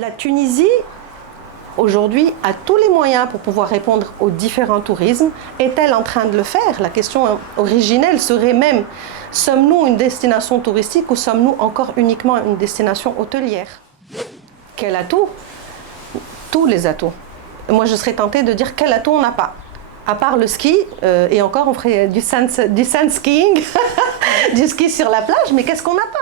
La Tunisie, aujourd'hui, a tous les moyens pour pouvoir répondre aux différents tourismes. Est-elle en train de le faire? La question originelle serait même, sommes-nous une destination touristique ou sommes-nous encore uniquement une destination hôtelière? Quel atout? Tous les atouts. Moi, je serais tentée de dire quel atout on n'a pas. À part le ski, et encore on ferait du sand skiing, du ski sur la plage, mais qu'est-ce qu'on n'a pas?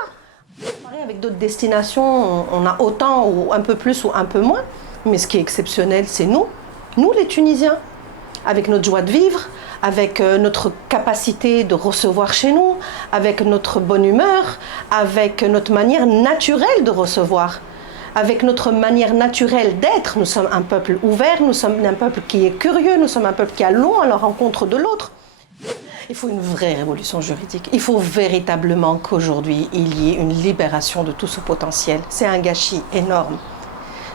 Avec d'autres destinations, on a autant ou un peu plus ou un peu moins, mais ce qui est exceptionnel, c'est nous les Tunisiens, avec notre joie de vivre, avec notre capacité de recevoir chez nous, avec notre bonne humeur, avec notre manière naturelle de recevoir. Avec notre manière naturelle d'être, nous sommes un peuple ouvert, nous sommes un peuple qui est curieux, nous sommes un peuple qui allons à la rencontre de l'autre. Il faut une vraie révolution juridique. Il faut véritablement qu'aujourd'hui, il y ait une libération de tout ce potentiel. C'est un gâchis énorme.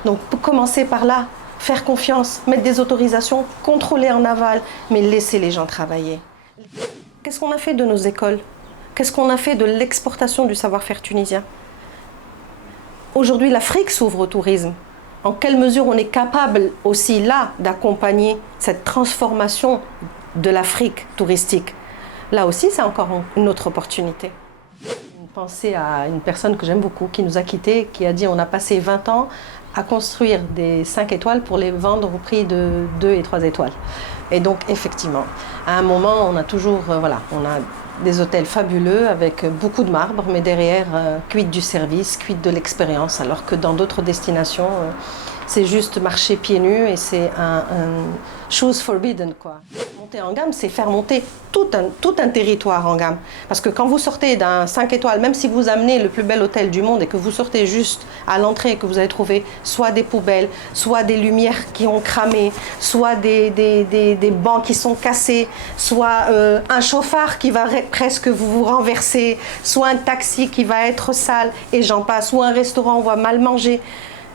Donc, pour commencer par là, faire confiance, mettre des autorisations, contrôler en aval, mais laisser les gens travailler. Qu'est-ce qu'on a fait de nos écoles? Qu'est-ce qu'on a fait de l'exportation du savoir-faire tunisien? Aujourd'hui, l'Afrique s'ouvre au tourisme. En quelle mesure on est capable aussi là d'accompagner cette transformation de l'Afrique touristique? Là aussi, c'est encore une autre opportunité. Une pensée à une personne que j'aime beaucoup, qui nous a quittés, qui a dit on a passé 20 ans à construire des 5 étoiles pour les vendre au prix de 2 et 3 étoiles. Et donc, effectivement, à un moment, on a toujours, on a des hôtels fabuleux avec beaucoup de marbre, mais derrière, quid du service, quid de l'expérience, alors que dans d'autres destinations, c'est juste marcher pieds nus et c'est un chose forbidden, quoi. Monter en gamme, c'est faire monter tout un territoire en gamme. Parce que quand vous sortez d'un 5 étoiles, même si vous amenez le plus bel hôtel du monde et que vous sortez juste à l'entrée et que vous allez trouver soit des poubelles, soit des lumières qui ont cramé, soit des bancs qui sont cassés, soit un chauffard qui va presque vous renverser, soit un taxi qui va être sale et j'en passe, ou un restaurant où on va mal manger.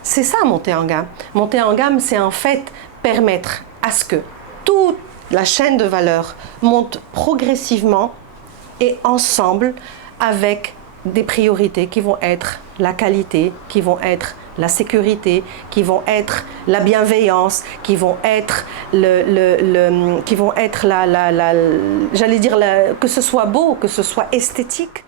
C'est ça, monter en gamme. Monter en gamme, c'est en fait permettre à ce que toute la chaîne de valeur monte progressivement et ensemble avec des priorités qui vont être la qualité, qui vont être la sécurité, qui vont être la bienveillance, qui vont être j'allais dire que ce soit beau, que ce soit esthétique.